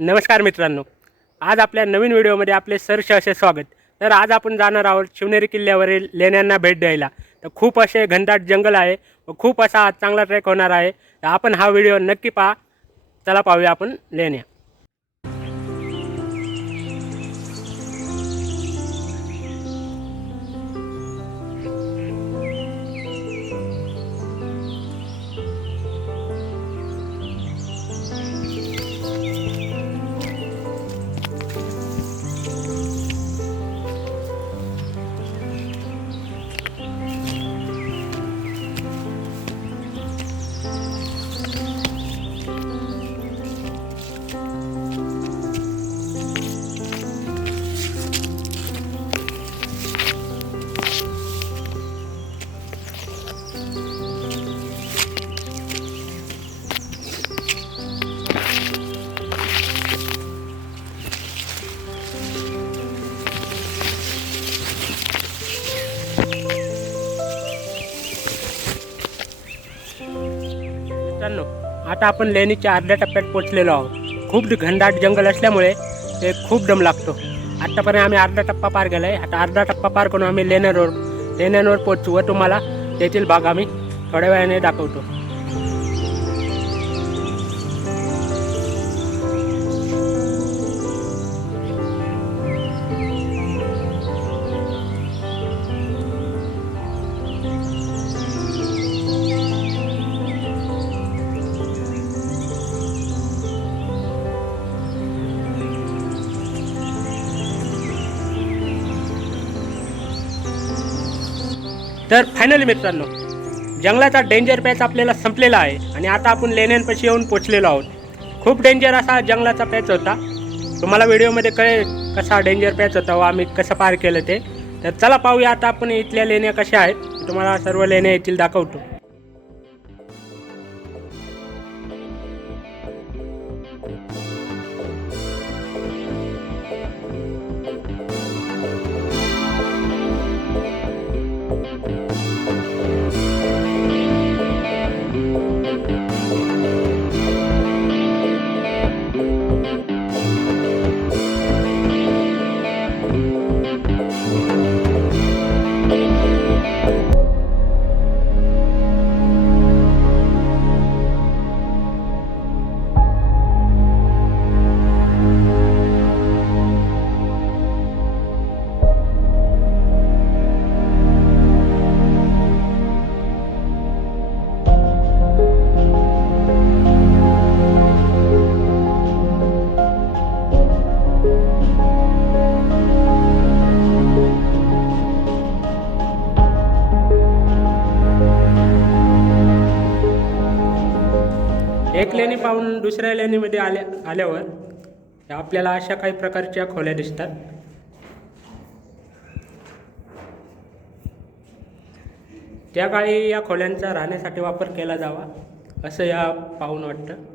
नमस्कार मित्रांनो, आज आपल्या नवीन व्हिडिओमध्ये आपले सहर्ष असे स्वागत। तर आज आपण जाणार आहोत शिवनेरी किल्ल्यावरील लेण्यांना भेट द्यायला। तर खूप असे घनदाट जंगल आहे व खूप असा आज चांगला ट्रेक होणार आहे। तर आपण हा व्हिडिओ नक्की पहा। चला पाहूया आपण लेण्या। मित्रांनो, आता आपण लेणीच्या अर्ध्या टप्प्यात पोहोचलेलो आहोत। खूप घनदाट जंगल असल्यामुळे ते खूप दम लागतो। आतापर्यंत आम्ही अर्धा टप्पा पार केलाय। आता अर्धा टप्पा पार करून आम्ही लेण्यांवर पोहोचू व तुम्हाला तेथील भाग आम्ही थोड्या वेळाने दाखवतो। तर फायनली मित्रांनो, जंगलाचा डेंजर पॅच आपल्याला संपलेला आहे आणि आता आपण लेण्यांपाशी येऊन पोचलेलो आहोत। खूप डेंजर असा जंगलाचा पॅच होता। तुम्हाला व्हिडिओमध्ये कळेल कसा डेंजर पॅच होता व आम्ही कसं पार केलं ते। तर चला पाहूया आता आपण इथल्या लेण्या कशा आहेत। तुम्हाला सर्व लेण्या येथील दाखवतो। एक लेणी पाहून दुसऱ्या लेणीमध्ये आल्यावर आपल्याला अशा काही प्रकारच्या खोल्या दिसतात। त्या काळी या खोल्यांचा राहण्यासाठी वापर केला जावा असं या पाहून वाटतं।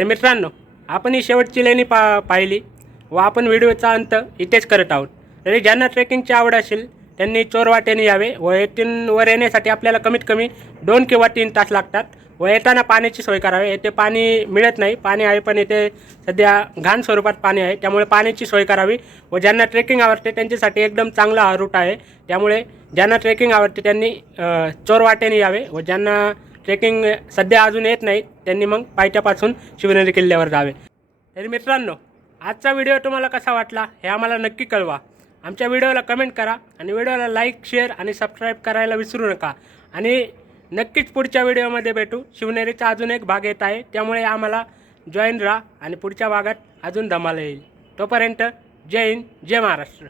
तर मित्रांनो, आपण ही शेवटची लेणी पाहिली व आपण व्हिडिओचा अंत इथेच करत आहोत. तरी ज्यांना ट्रेकिंगची आवड असेल त्यांनी चोरवाटेने यावे व येथून वर येण्यासाठी आपल्याला कमीत कमी 2 किंवा 3 तास लागतात व येताना पाण्याची सोय करावी. येथे पाणी मिळत नाही, पाणी आहे पण येथे सध्या घाण स्वरूपात पाणी आहे, त्यामुळे पाण्याची सोय करावी. व ज्यांना ट्रेकिंग आवडते त्यांच्यासाठी एकदम चांगला हा रूट आहे. त्यामुळे ज्यांना ट्रेकिंग आवडते त्यांनी चोरवाटेने यावे व ज्यांना ट्रेकिंग सध्या अजून येत नाही त्यांनी मग पायथ्यापासून शिवनेरी किल्ल्यावर जावे. तर मित्रांनो, आजचा व्हिडिओ तुम्हाला कसा वाटला हे आम्हाला नक्की कळवा. आमच्या व्हिडिओला कमेंट करा आणि व्हिडिओला लाईक, शेअर आणि सबस्क्राईब करायला विसरू नका. आणि नक्कीच पुढच्या व्हिडिओमध्ये भेटू. शिवनेरीचा अजून एक भाग येत आहे, त्यामुळे आम्हाला जॉईन राहा आणि पुढच्या भागात अजून धमाल येईल. तोपर्यंत जय हिंद, जय महाराष्ट्र.